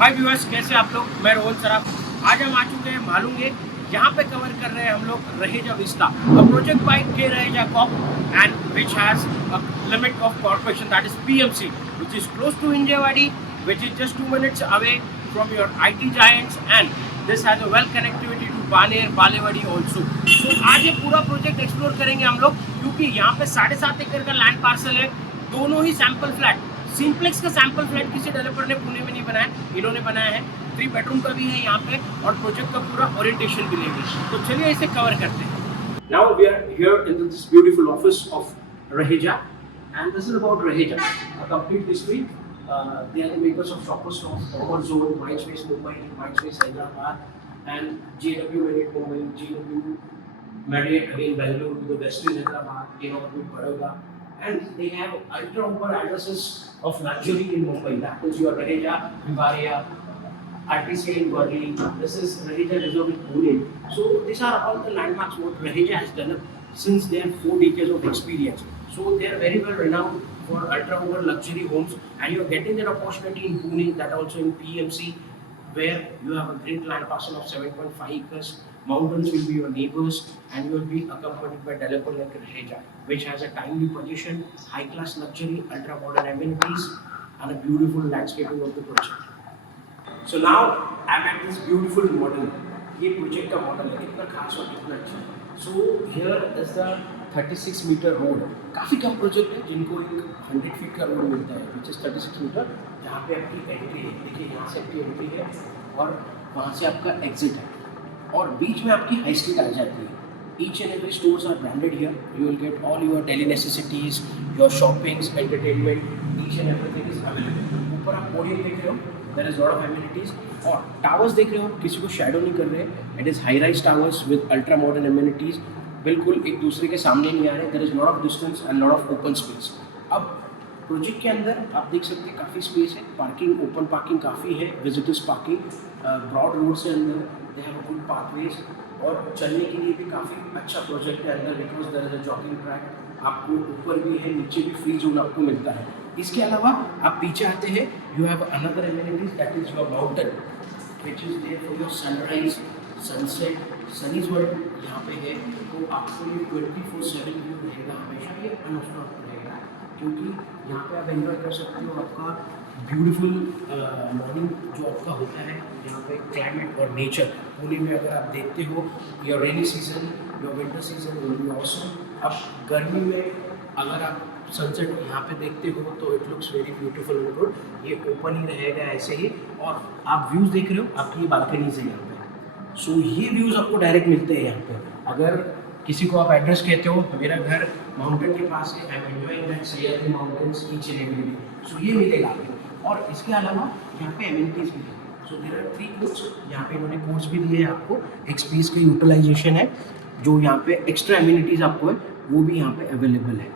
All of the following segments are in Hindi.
हाय व्यूअर्स, कैसे आप लोग। मैं रोहन सराफ। आज हम आ चुके हैं मालूंगे। यहाँ पे कवर कर रहे हैं हम लोग Raheja Vista, a project by K Raheja corp and which has a limit of corporation, that is PMC, which is close to Hinjewadi, which is just 2 minutes away from your IT giants and this has a well connectivity to Baner Balewadi also. तो आज ये पूरा प्रोजेक्ट एक्सप्लोर करेंगे हम लोग, क्योंकि यहाँ पे 7.5 एकड़ का लैंड पार्सल है। दोनों ही सैंपल फ्लैट, सिंप्लेक्स का सैंपल फ्लैट किसी डेवलपर ने पुणे में नहीं बनाया, इन्होंने बनाया है। 3 बेडरूम का भी है यहाँ पे और प्रोजेक्ट का पूरा ओरिएंटेशन भी लेंगे। तो चलिए इसे कवर करते हैं। Now we are here in this beautiful office of Raheja, and this is about Raheja, a complete history. They are the makers of Shoppers Stop, Comfort Zone, Mindspace Mumbai, Mindspace Hyderabad, and JW Marriott Mumbai, JW Marriott again Bangalore, the Westin Hyderabad, with Baroda. And they have ultra over addresses of luxury in Mumbai. That is your Raheja, Vivaria, RTC in Worli. This is Raheja Resort in Pune. So these are all the landmarks what Raheja has developed since their 4 decades of experience. So they are very well renowned for ultra over luxury homes, and you are getting that opportunity in Pune, that also in PMC, where you have a great land parcel of 7.5 acres. Mountains will be your neighbors, and you will be accompanied by developer like Raheja, which has a timely position, high-class luxury, ultra-modern amenities, and a beautiful landscaping of the project. So now I'm at this beautiful model. ये project का model है, कितना खास और कितना अच्छा। So here is the 36 meter road. काफ़ी कम प्रोजेक्ट है जिनको एक 100 फीट का रोड मिलता है, which is 36 मीटर, जहाँ पे आपकी एंट्री है। देखिए यहाँ से आपकी एंट्री है और वहाँ से आपका एग्जिट है, और बीच में आपकी हाई स्ट्रीट आ जाती है। Each and every stores are branded here. You will get all your daily necessities, your shoppings, entertainment, each and everything is available. ऊपर आप पोडियम देख रहे हो, there is lot of amenities, और टावर्स देख रहे हो, किसी को शैडो नहीं कर रहे। It is high rise towers with ultra modern amenities, बिल्कुल एक दूसरे के सामने नहीं आ रहे। There is lot of distance and lot of open space. अब प्रोजेक्ट के अंदर आप देख सकते हैं काफ़ी स्पेस है, पार्किंग, ओपन पार्किंग काफ़ी है, विजिटर्स पार्किंग, ब्रॉड रोड से अंदर they have a good pathways, और चलने के लिए भी काफ़ी अच्छा प्रोजेक्ट है अंदर, because there is a jogging track, आपको ऊपर भी है, नीचे भी फ्री जोन आपको मिलता है। इसके अलावा आप पीछे आते हैं, you have another amenities, that is your mountain, which is there for your sunrise, sunset, sunny's world यहाँ पे है। तो आपको ये 24/7 व्यू रहेगा, हमेशा ये अनस्टॉप रहेगा, क्योंकि यहाँ पे आप एंजॉय कर सकते हो आपका ब्यूटीफुल मॉर्निंग जो आपका होता है यहाँ पे क्लाइमेट और नेचर। पुणे में अगर आप देखते हो, your rainy season, your winter season will be awesome. अब गर्मी में अगर आप सनसेट यहाँ पे देखते हो तो it looks very beautiful and good. ये ओपन ही रहेगा ऐसे ही, और आप व्यूज़ देख रहे हो आपकी बालकनी से यहाँ पे। सो ये व्यूज़ आपको डायरेक्ट मिलते हैं यहाँ पे। अगर किसी को आप एड्रेस कहते हो, मेरा घर माउंटेन के पास है, I am enjoying that Sahyadri mountains each and every day, so ये मिलेगा आपको। और इसके अलावा यहाँ पे एमिनिटीज़ भी है। सो देयर आर 3 कोर्ट्स, यहाँ पे इन्होंने कोर्ट्स भी दिए हैं आपको। एक स्पेस का यूटिलाइजेशन है, जो यहाँ पे एक्स्ट्रा एमिनिटीज़ आपको है वो भी यहाँ पे अवेलेबल है।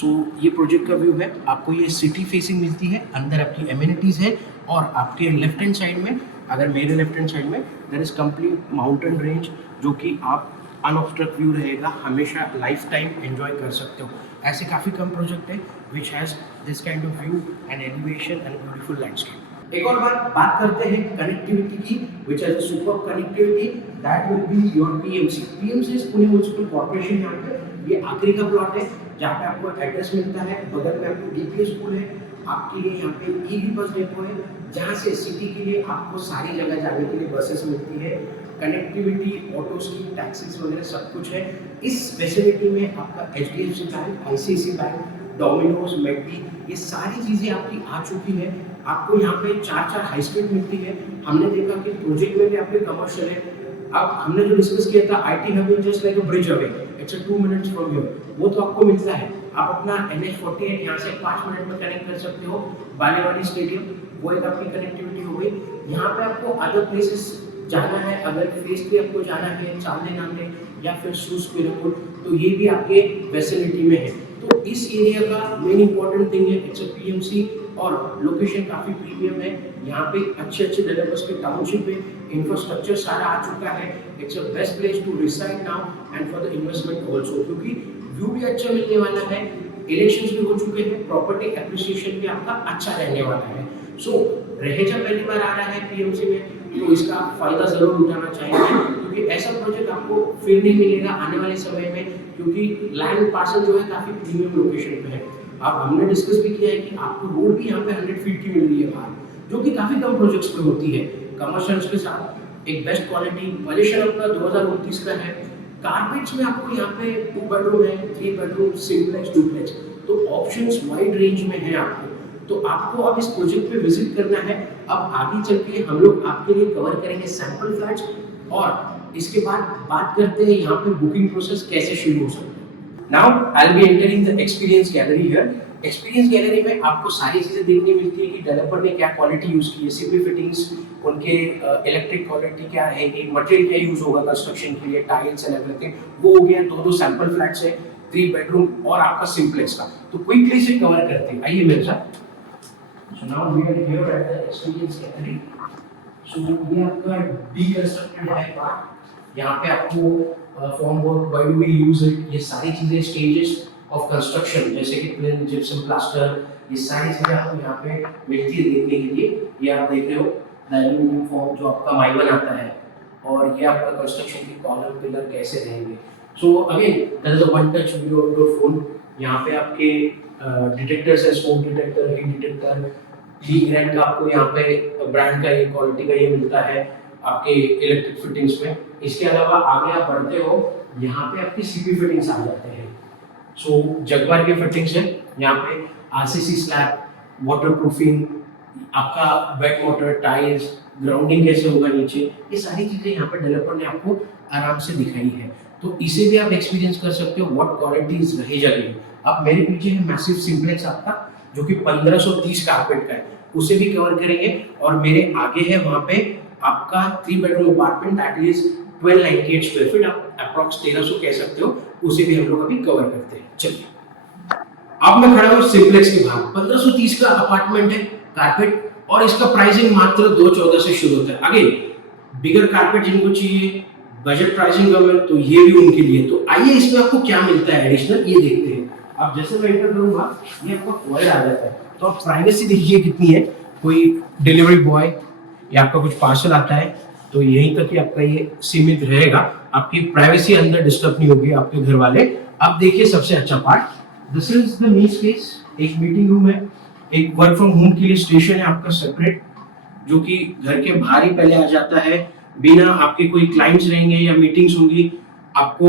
सो ये प्रोजेक्ट का व्यू है, आपको ये सिटी फेसिंग मिलती है, अंदर आपकी एमिनिटीज़ है, और आपके लेफ्ट हैंड साइड में, अगर मेरे लेफ्ट हैंड साइड में, there is complete mountain range, जो कि आप अनऑब्स्ट्रक्ट व्यू रहेगा, हमेशा लाइफ टाइम एंजॉय कर सकते हो। ऐसे काफ़ी कम प्रोजेक्ट है which has this kind of view and elevation and beautiful landscape. एक और बात करते हैं कनेक्टिविटी की, which has a super connectivity, that will be your PMC. PMC is Pune municipal corporation. यहाँ पे ये आखिरी का प्लॉट है जहाँ पे आपको एड्रेस मिलता है, बगल में आपको डीपीएस स्कूल है, आपके लिए यहाँ पे ईवी बस डेपो है, जहाँ से सिटी के लिए आपको सारी जगह जाने के लिए बसेस मिलती है। कनेक्टिविटी, ऑटोस की, टैक्सीज वगैरह सब कुछ है। इस फैसिलिटी में आपका HDFC bank, ICICI bank, Domino's, McD, ये सारी चीज़ें आपकी आ चुकी है। आपको यहाँ पे 4 हाई स्ट्रीट मिलती है। हमने देखा कि प्रोजेक्ट में भी आपके कमर्शियल है। अब हमने जो डिस्कस किया था, IT hub is just like a bridge away, it's 2 minutes from here, वो तो आपको मिलता है। आप अपना NH48 यहाँ से 5 मिनट में कनेक्ट कर सकते हो, बालेवाड़ी स्टेडियम, वो एक आपकी कनेक्टिविटी हो गई। यहाँ पे आपको अदर प्लेसेस जाना है, अगर फेस पे आपको जाना है, चांदे नामने या फिर शूज पिरामिड, तो ये भी आपके फैसिलिटी में है। तो इस एरिया का मेन इंपॉर्टेंट थिंग है, इट्स अ पीएमसी, और लोकेशन काफ़ी प्रीमियम है। यहाँ पे अच्छे डेवलपर्स के टाउनशिप है, इंफ्रास्ट्रक्चर सारा आ चुका है। It's a best place to reside now and for the investment also, क्योंकि व्यू भी अच्छा मिलने वाला है, इलेक्शंस भी हो चुके हैं, प्रॉपर्टी एप्रिसिएशन भी आपका अच्छा रहने वाला है। सो रहेजा पहली बार आ रहा है पीएमसी में, तो इसका फायदा जरूर उठाना चाहिए, क्योंकि ऐसा प्रोजेक्ट आपको फिर नहीं मिलेगा आने वाले समय में, क्योंकि लैंड पार्सल जो है काफी प्रीमियम लोकेशन पे है। अब हमने डिस्कस भी किया है कि आपको रोड भी यहाँ पे 100 फीट की मिल रही है बाहर, जो कि काफी कम प्रोजेक्ट्स पे होती है। कमर्शियल्स के साथ एक बेस्ट क्वालिटी पोजीशन आपका 2029 का है। कारपेट्स में आपको यहाँ पे 2 बेडरूम है, 3 बेडरूम, सिंप्लेक्स, डुप्लेक्स, तो ऑप्शंस वाइड रेंज में है आपको। तो आपको अब इस प्रोजेक्ट पे विजिट करना है। अब आगे चल के हम लोग आपके लिए कवर करेंगे सैंपल फ्लैट्स, और इसके बाद बात करते हैं यहाँ पे बुकिंग प्रोसेस कैसे शुरू हो सकता है। Now I will be entering the experience gallery here. Experience gallery में आपको सारी चीजें देखने मिलती है कि डेवलपर ने क्या क्वालिटी यूज की है, सीपी फिटिंग्स, उनके इलेक्ट्रिक क्वालिटी क्या रहेगी, मटेरियल क्या यूज होगा कंस्ट्रक्शन के लिए, टाइल्स एंड एवरीथिंग, वो हो गया। 2 सैंपल फ्लैट्स है, 3 बेडरूम और आपका सिंप्लेक्स का, तो क्विकली से कवर करते हैं, आइए मेरे साथ। So now we are here at the experience gallery. So ये आपका deconstructed है पार्ट। यहाँ पे आपको form work, why do we use it, ये सारी चीजें स्टेजेस ऑफ कंस्ट्रक्शन जैसे कि प्लेन, जिप्सम, प्लास्टर, ये सारी चीजें आपको यहाँ पे मिलती है देखने के लिए। ये आप देख रहे हो एल्यूमिनियम फॉर्म जो आपका माइवन आता है, और ये आपका कंस्ट्रक्शन के कॉलम पिलर कैसे रहेंगे। So again that is a one touch video of your phone. यहाँ पे आपके डिटेक्टर्स है, smoke detector, heat detector, Legrand का आपको यहाँ पे ब्रांड का ये क्वालिटी का ये मिलता है आपके इलेक्ट्रिक फिटिंग्स में। इसके अलावा आगे आप बढ़ते हो, यहाँ पे आपकी सीपी फिटिंग्स आ जाते हैं। सो जगबार के फिटिंग्स है, यहाँ पे आरसीसी स्लैब, वाटरप्रूफिंग, आपका वेट वाटर, टाइल्स, ग्राउंडिंग कैसे होगा नीचे, ये सारी चीजें यहाँ पे डेवलपर ने आपको आराम से दिखाई है। तो इसे भी आप एक्सपीरियंस कर सकते हो व्हाट क्वालिटीज रहेगा। अब मेरे पीछे है मैसिव सिंप्लेक्स आपका, जो कि 1530 कारपेट का है, उसे भी कवर करेंगे। और मेरे आगे है वहाँ पे आपका 3 bedroom apartment, that is 1298 square feet, आप अप्रॉक्स 1300 कह सकते हो, उसे भी हम लोग अभी कवर करते हैं। चलिए, अब मैं खड़ा हूँ सिंप्लेक्स के बाहर। 1530 का अपार्टमेंट है, कारपेट, और इसका प्राइसिंग मात्र 214 से शुरू होता है। अगेन बिगर कारपेट जिनको चाहिए, बजट प्राइसिंग कम है, तो ये भी उनके लिए। तो आइए इसमें आपको क्या मिलता है एडिशनल, ये देखते हैं। अब जैसे मैं एंटर करूंगा, ये आपका फॉयर आ जाता है, तो आप प्राइवेसी देखिए कितनी है। कोई डिलीवरी बॉय या आपका कुछ पार्सल आता है, तो यहीं तक ही आपका ये सीमित रहेगा, आपकी प्राइवेसी अंदर डिस्टर्ब नहीं होगी आपके घर वाले। अब देखिए सबसे अच्छा part, this is the meet space. एक मीटिंग रूम है, एक वर्क फ्रॉम होम के लिए स्टेशन है आपका सेपरेट, जो कि घर के बाहर ही पहले आ जाता है। बिना आपके कोई क्लाइंट्स रहेंगे या मीटिंग्स होंगी, आपको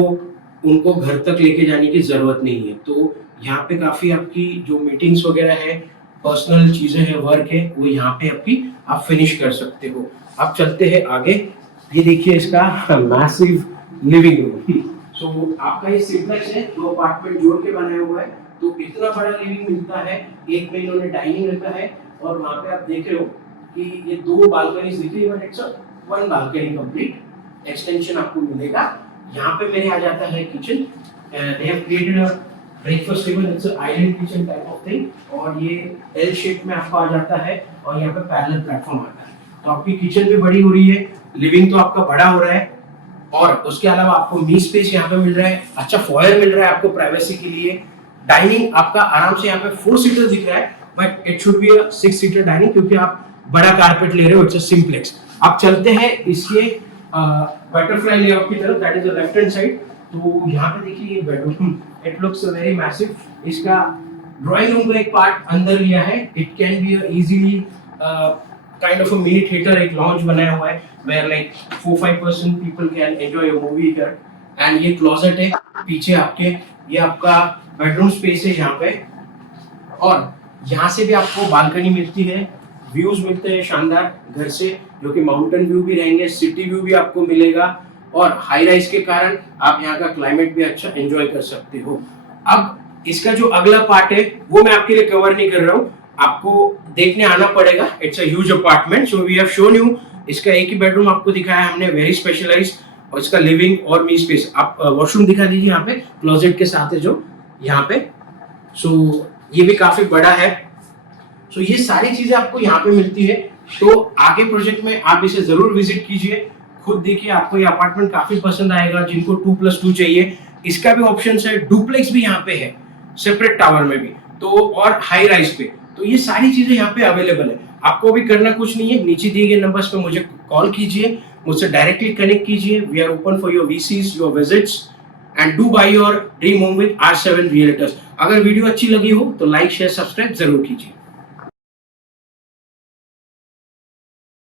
उनको घर तक लेके जाने की जरूरत नहीं है। तो यहाँ पे काफी आपकी जो मीटिंग्स वगैरह है, पर्सनल चीजें हैं, वर्क है, वो यहाँ पे आपकी आप फिनिश कर सकते हो। अब चलते हैं आगे। ये देखिए इसका मैसिव लिविंग रूम। सो आपका ये सिंप्लेक्स है, 2 अपार्टमेंट जोड़ के बनाया हुआ है, तो इतना बड़ा लिविंग मिलता है। एक में इन्होंने डाइनिंग रखा है, और वहाँ पे आप देख रहे हो कि ये 2 बालकनीज दिख रही है, but it's a 1 balcony complete extension आपको मिलेगा। यहाँ पे मेरे आ जाता है kitchen, they have created a breakfast table, it's a island kitchen type of thing, और ये एल शेप में आपको आ जाता है, और यहाँ पे पैरेलल प्लेटफॉर्म आता है। तो आपकी किचन भी बड़ी हो रही है, लिविंग तो आपका बड़ा हो रहा है, और उसके अलावा आपको मी स्पेस यहाँ पे मिल रहा है, अच्छा फॉयर मिल रहा है आपको प्राइवेसी के लिए। डाइनिंग आपका आराम से यहाँ पे 4 सीटर दिख रहा है, but it should be a 6 seater dining, क्योंकि आप बड़ा कारपेट ले रहे हो, इट्स अ सिंप्लेक्स। आप चलते हैं इसके बटरफ्लाई लेआउट की तरफ, that is the left hand side. तो यहाँ पे देखिए ये bedroom, it looks very massive. इसका ड्राइंग रूम का एक पार्ट अंदर लिया है, it can be easily kind of a mini theatre, एक लॉन्च बनाया हुआ है, where like 4-5 person people can enjoy a movie here. And ये क्लोजेट है पीछे आपके, ये आपका बेडरूम स्पेस है यहाँ पे, और यहाँ से भी आपको बालकनी मिलती है, व्यूज मिलते हैं शानदार घर से, जो कि माउंटेन व्यू भी रहेंगे, सिटी व्यू भी आपको मिलेगा, और हाई राइज के कारण आप यहाँ का क्लाइमेट भी अच्छा एंजॉय कर सकते हो। अब इसका जो अगला पार्ट है वो मैं आपके लिए कवर नहीं कर रहा हूँ, आपको देखने आना पड़ेगा। It's a huge apartment, so we have shown you. इसका एक ही बेडरूम आपको दिखाया हमने, वेरी स्पेशलाइज्ड, और इसका लिविंग और मी स्पेस। आप वॉशरूम दिखा दीजिए यहाँ पे, क्लोजेट के साथ है जो यहाँ पे। सो ये भी काफी बड़ा है। सो ये सारी चीजें आपको यहाँ पे मिलती है। तो आगे प्रोजेक्ट में आप इसे जरूर विजिट कीजिए, खुद देखिए, आपको ये अपार्टमेंट काफी पसंद आएगा। जिनको 2+2 चाहिए, इसका भी ऑप्शन है, डुप्लेक्स भी यहाँ पे है, सेपरेट टावर में भी, तो और हाई राइज पे, तो ये सारी चीजें यहाँ पे अवेलेबल है। आपको भी करना कुछ नहीं है, नीचे दिए गए नंबर्स पे मुझे कॉल कीजिए, मुझसे डायरेक्टली कनेक्ट कीजिए। We are open for your VCs, your visits and do buy your dream home with R7 realtors. अगर वीडियो अच्छी लगी हो तो लाइक शेयर सब्सक्राइब जरूर कीजिए।